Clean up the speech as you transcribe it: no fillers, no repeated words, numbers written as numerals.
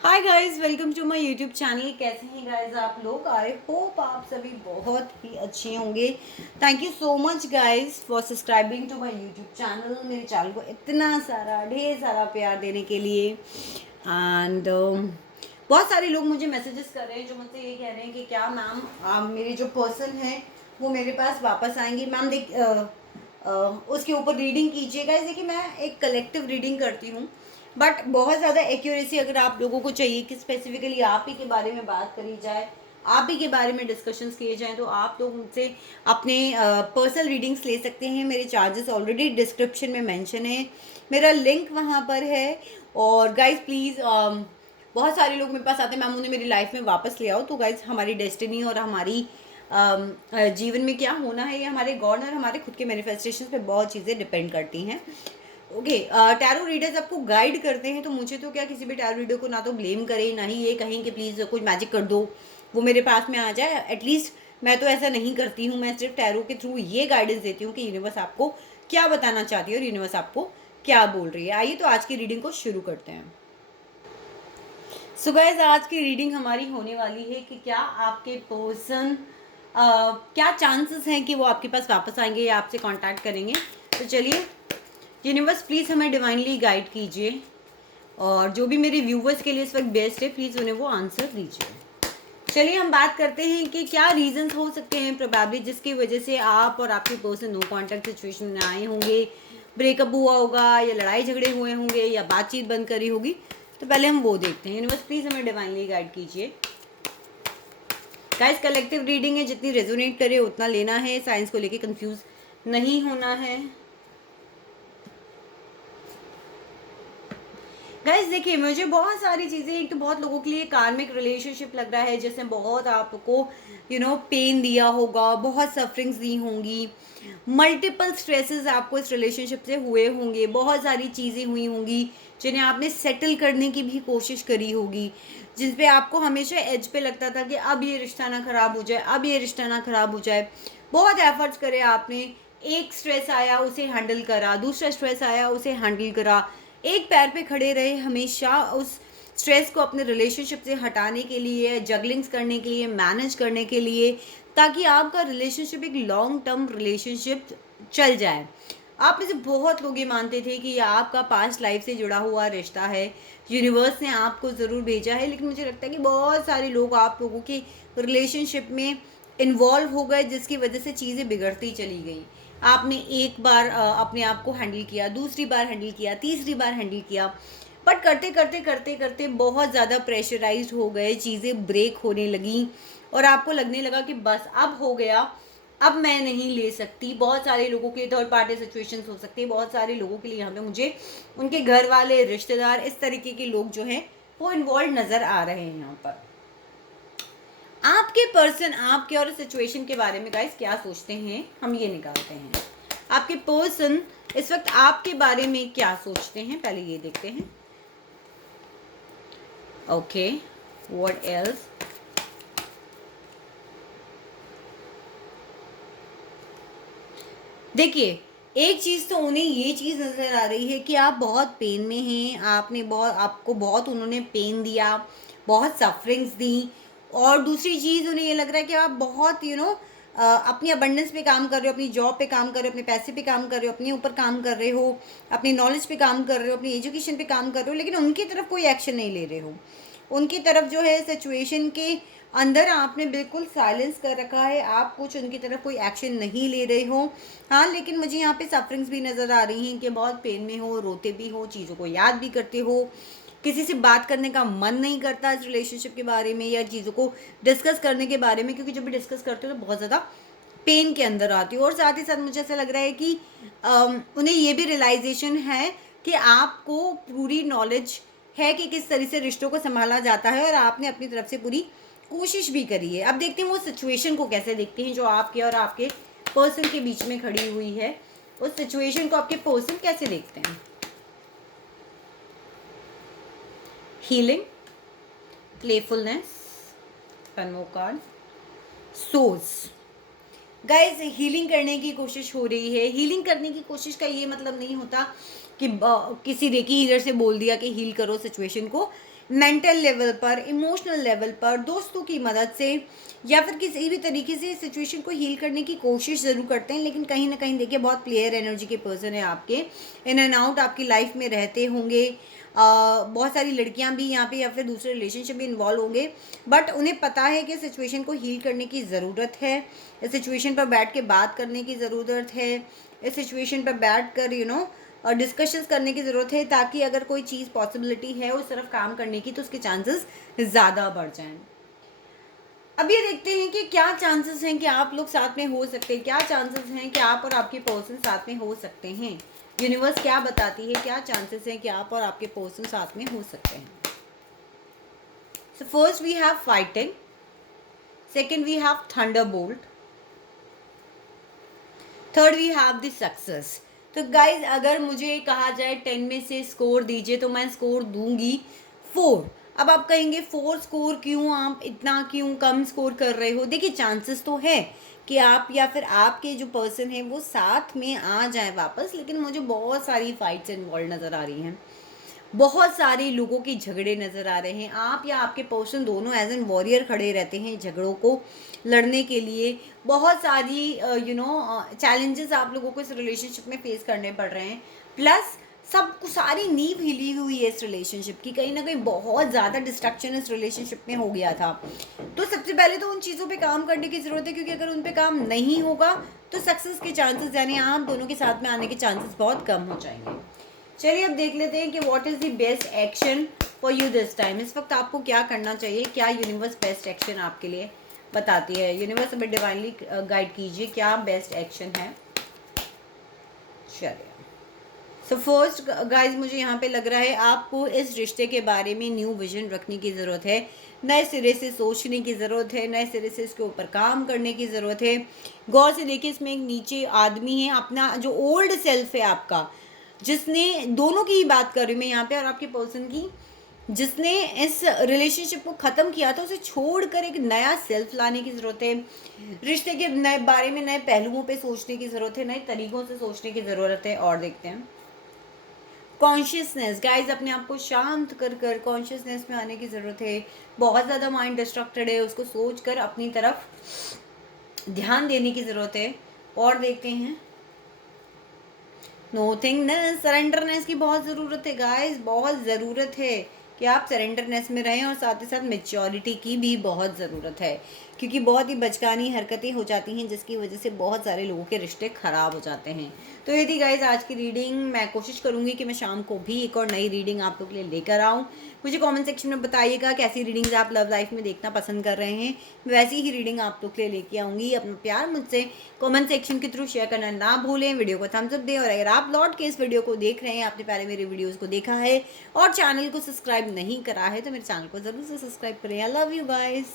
Hi guys, welcome to my YouTube channel. कैसे हैं guys आप लोग? आई होप आप सभी बहुत ही अच्छे होंगे। Thank you so much guys for subscribing to my YouTube channel. मेरे चैनल को इतना सारा ढेर सारा प्यार देने के लिए। एंड बहुत सारे लोग मुझे मैसेजेस कर रहे हैं जो मुझसे ये कह रहे हैं कि क्या मैम मेरे जो पर्सन है वो मेरे पास वापस आएंगे। मैम देख उसके ऊपर रीडिंग कीजिएगा। देखिए, मैं एक कलेक्टिव रीडिंग करती हूँ, बट बहुत ज़्यादा एक्यूरेसी अगर आप लोगों को चाहिए कि स्पेसिफिकली आप ही के बारे में बात करी जाए, आप ही के बारे में डिस्कशंस किए जाएं, तो आप लोग मुझसे अपने पर्सनल रीडिंग्स ले सकते हैं। मेरे चार्जेस ऑलरेडी डिस्क्रिप्शन में मेंशन है, मेरा लिंक वहाँ पर है। और गाइज प्लीज़, बहुत सारे लोग मेरे पास आते हैं मैम उन्हें मेरी लाइफ में वापस ले आओ। तो गाइज हमारी डेस्टिनी और हमारी जीवन में क्या होना है, ये हमारे गॉड और हमारे खुद के मैनिफेस्टेशन पे बहुत चीज़ें डिपेंड करती हैं। ओके, टैरो रीडर्स आपको गाइड करते हैं, तो मुझे तो क्या, किसी भी टैरो रीडर को ना तो ब्लेम करें, ना ही ये कहें कि प्लीज़ कुछ मैजिक कर दो वो मेरे पास में आ जाए। एटलीस्ट मैं तो ऐसा नहीं करती हूँ। मैं सिर्फ टैरो के थ्रू ये गाइडेंस देती हूँ कि यूनिवर्स आपको क्या बताना चाहती है और यूनिवर्स आपको क्या बोल रही है। आइए तो आज की रीडिंग को शुरू करते हैं। सो गाइस, आज की रीडिंग हमारी होने वाली है कि क्या आपके पर्सन क्या चांसेस हैं कि वो आपके पास वापस आएंगे या आपसे कांटेक्ट करेंगे। तो चलिए, यूनिवर्स प्लीज़ हमें डिवाइनली गाइड कीजिए, और जो भी मेरे व्यूवर्स के लिए इस वक्त बेस्ट है प्लीज़ उन्हें वो आंसर दीजिए। चलिए हम बात करते हैं कि क्या रीजंस हो सकते हैं प्रोबेबली जिसकी वजह से आप और आपके पर्सन नो कॉन्टैक्ट सिचुएशन में आए होंगे। ब्रेकअप हुआ होगा, या लड़ाई झगड़े हुए होंगे, या बातचीत बंद करी होगी। तो पहले हम वो देखते हैं। यूनिवर्स प्लीज़ हमें डिवाइनली गाइड कीजिए। गाइस, कलेक्टिव रीडिंग है, जितनी रेजोनेट करे उतना लेना है। साइंस को लेके कंफ्यूज नहीं होना है। गाइस देखिए, मुझे बहुत सारी चीज़ें, एक तो बहुत लोगों के लिए कार्मिक रिलेशनशिप लग रहा है जिसने बहुत आपको पेन दिया होगा, बहुत सफरिंग्स दी होंगी, मल्टीपल स्ट्रेसेस आपको इस रिलेशनशिप से हुए होंगे, बहुत सारी चीज़ें हुई होंगी जिन्हें आपने सेटल करने की भी कोशिश करी होगी, जिस पे आपको हमेशा एज पे लगता था कि अब ये रिश्ता ना ख़राब हो जाए, अब ये रिश्ता ना ख़राब हो जाए। बहुत एफर्ट्स करे आपने। एक स्ट्रेस आया उसे हैंडल करा, दूसरा स्ट्रेस आया उसे हैंडल करा। एक पैर पे खड़े रहे हमेशा उस स्ट्रेस को अपने रिलेशनशिप से हटाने के लिए, जगलिंग्स करने के लिए, मैनेज करने के लिए, ताकि आपका रिलेशनशिप एक लॉन्ग टर्म रिलेशनशिप चल जाए। आप में से बहुत लोग ये मानते थे कि ये आपका पास्ट लाइफ से जुड़ा हुआ रिश्ता है, यूनिवर्स ने आपको ज़रूर भेजा है। लेकिन मुझे लगता है कि बहुत सारे लोग आप लोगों के रिलेशनशिप में इन्वॉल्व हो गए, जिसकी वजह से चीज़ें बिगड़ती चली गई। आपने एक बार अपने आप को हैंडल किया, दूसरी बार हैंडल किया, तीसरी बार हैंडल किया, बट करते करते करते करते बहुत ज़्यादा प्रेशराइज्ड हो गए, चीज़ें ब्रेक होने लगी और आपको लगने लगा कि बस अब हो गया, अब मैं नहीं ले सकती। बहुत सारे लोगों के लिए थर्ड पार्टी सिचुएशंस हो सकती है, बहुत सारे लोगों के लिए यहाँ पे मुझे उनके घर वाले, रिश्तेदार, इस तरीके के लोग जो हैं वो इन्वॉल्व नज़र आ रहे हैं यहाँ पर। आपके पर्सन आपके और सिचुएशन के बारे में गाइस क्या सोचते हैं, हम ये निकालते हैं। आपके पर्सन इस वक्त आपके बारे में क्या सोचते हैं, पहले ये देखते हैं। Okay, what else? देखिए, एक चीज़ तो उन्हें ये चीज़ नज़र आ रही है कि आप बहुत पेन में हैं। आपको बहुत उन्होंने पेन दिया, बहुत सफरिंग्स दी। और दूसरी चीज़ उन्हें ये लग रहा है कि आप बहुत अपनी अबंडेंस पे काम कर रहे हो, अपनी जॉब पे काम कर रहे हो, अपने पैसे पे काम कर रहे हो, अपने ऊपर काम कर रहे हो, अपनी नॉलेज पे काम कर रहे हो, अपनी एजुकेशन पे काम कर रहे हो, लेकिन उनकी तरफ कोई एक्शन नहीं ले रहे हो। उनकी तरफ जो है सिचुएशन के अंदर आपने बिल्कुल साइलेंस कर रखा है, आप कुछ उनकी तरफ कोई एक्शन नहीं ले रहे हो। हाँ, लेकिन मुझे यहाँ पे सफरिंग्स भी नज़र आ रही हैं कि बहुत पेन में हो, रोते भी हो, चीज़ों को याद भी करते हो, किसी से बात करने का मन नहीं करता इस रिलेशनशिप के बारे में या चीज़ों को डिस्कस करने के बारे में, क्योंकि जब भी डिस्कस करते हो तो बहुत ज़्यादा पेन के अंदर आती हो। और साथ ही साथ मुझे ऐसा लग रहा है कि उन्हें ये भी रियलाइजेशन है कि आपको पूरी नॉलेज है कि किस तरह से रिश्तों को संभाला जाता है, और आपने अपनी तरफ से पूरी कोशिश भी करी है। अब देखते हैं वो सिचुएशन को कैसे देखते हैं जो आपके और आपके पर्सन के बीच में खड़ी हुई है। उस सिचुएशन को आपके पर्सन कैसे देखते हैं? Healing, playfulness, one card, source. Guys, healing करने की कोशिश हो रही है। हीलिंग करने की कोशिश का ये मतलब नहीं होता कि किसी रेकी हीलर से बोल दिया कि हील करो सिचुएशन को, मेंटल लेवल पर, इमोशनल लेवल पर, दोस्तों की मदद से या फिर किसी भी तरीके से सिचुएशन को हील करने की कोशिश ज़रूर करते हैं, लेकिन कहीं ना कहीं देखिए बहुत प्लेयर एनर्जी के पर्सन है आपके, इन एंड आउट आपकी लाइफ में रहते होंगे। बहुत सारी लड़कियां भी यहाँ पे या फिर दूसरे रिलेशनशिप में इन्वॉल्व होंगे, बट उन्हें पता है कि सिचुएशन को हील करने की ज़रूरत है, इस सिचुएशन पर बैठ के बात करने की ज़रूरत है, इस सिचुएशन पर बैठ कर और डिस्कशंस करने की ज़रूरत है, ताकि अगर कोई चीज़ पॉसिबिलिटी है उस तरफ काम करने की तो उसके चांसेस ज़्यादा बढ़ जाएं। अब ये देखते हैं कि क्या चांसेस हैं कि आप लोग साथ में हो सकते हैं, क्या चांसेस हैं कि आप और आपके पर्सन साथ में हो सकते हैं। यूनिवर्स क्या बताती है, क्या चांसेस हैं कि आप और आपके पर्सन साथ में हो सकते हैं। So first we have fighting, second we have thunderbolt, third we have the success. तो गाइज अगर मुझे कहा जाए 10 में से स्कोर दीजिए तो मैं स्कोर दूंगी 4। अब आप कहेंगे 4 स्कोर क्यों, आप इतना क्यों कम स्कोर कर रहे हो। देखिए चांसेस तो है कि आप या फिर आपके जो पर्सन है वो साथ में आ जाए वापस, लेकिन मुझे बहुत सारी फाइट्स इन्वॉल्व नज़र आ रही हैं, बहुत सारे लोगों के झगड़े नज़र आ रहे हैं। आप या आपके पर्सन दोनों एज एन वॉरियर खड़े रहते हैं झगड़ों को लड़ने के लिए। बहुत सारी चैलेंजेस आप लोगों को इस रिलेशनशिप में फेस करने पड़ रहे हैं, प्लस सब सारी नींव हिली हुई है इस रिलेशनशिप की, कहीं ना कहीं बहुत ज़्यादा डिस्ट्रक्शन इस रिलेशनशिप में हो गया था। तो सबसे पहले तो उन चीज़ों पे काम करने की ज़रूरत है, क्योंकि अगर उन पे काम नहीं होगा तो सक्सेस के चांसेस यानी आप दोनों के साथ में आने के चांसेस बहुत कम हो जाएंगे। चलिए अब देख लेते हैं कि what is the best action for you this time. इस वक्त आपको क्या करना चाहिए, क्या यूनिवर्स बेस्ट एक्शन आपके लिए बताती है। यूनिवर्स हमें डिवाइनली गाइड कीजिए, क्या बेस्ट एक्शन है। चलिए सो फर्स्ट गाइज मुझे यहाँ पे लग रहा है आपको इस रिश्ते के बारे में न्यू विजन रखने की ज़रूरत है, नए सिरे से सोचने की ज़रूरत है, नए सिरे से इसके ऊपर काम करने की ज़रूरत है। गौर से देखिए इसमें एक नीचे आदमी है, अपना जो ओल्ड सेल्फ है आपका, जिसने, दोनों की ही बात कर रही हूँ मैं यहाँ पे और आपके पर्सन की, जिसने इस रिलेशनशिप को ख़त्म किया था, उसे छोड़कर एक नया सेल्फ लाने की ज़रूरत है। रिश्ते के नए बारे में नए पहलुओं पे सोचने की ज़रूरत है, नए तरीक़ों से सोचने की ज़रूरत है। और देखते हैं कॉन्शियसनेस, गाइज अपने आप को शांत कर कर कॉन्शियसनेस में आने की ज़रूरत है। बहुत ज़्यादा माइंड डिस्ट्रक्टेड है, उसको सोच कर अपनी तरफ ध्यान देने की ज़रूरत है। और देखते हैं नोथिंगनेस, सरेंडरनेस की बहुत ज़रूरत है गाइस, बहुत ज़रूरत है कि आप सरेंडरनेस में रहें, और साथ ही साथ मेच्योरिटी की भी बहुत ज़रूरत है, क्योंकि बहुत ही बचकानी हरकतें हो जाती हैं जिसकी वजह से बहुत सारे लोगों के रिश्ते ख़राब हो जाते हैं। तो ये थी गाइस आज की रीडिंग। मैं कोशिश करूँगी कि मैं शाम को भी एक और नई रीडिंग आप लोग के लिए लेकर आऊँ। मुझे कमेंट सेक्शन में बताइएगा कैसी रीडिंग्स आप लव लाइफ में देखना पसंद कर रहे हैं, वैसी ही रीडिंग आप लोग के लिए लेके आऊँगी। अपना प्यार मुझसे कमेंट सेक्शन के थ्रू शेयर करना ना भूलें, वीडियो को थम्स अप दें, और अगर आप लौट के इस वीडियो को देख रहे हैं, आपने पहले मेरे वीडियोज़ को देखा है और चैनल को सब्सक्राइब नहीं करा है तो मेरे चैनल को ज़रूर से सब्सक्राइब करें। I love you guys.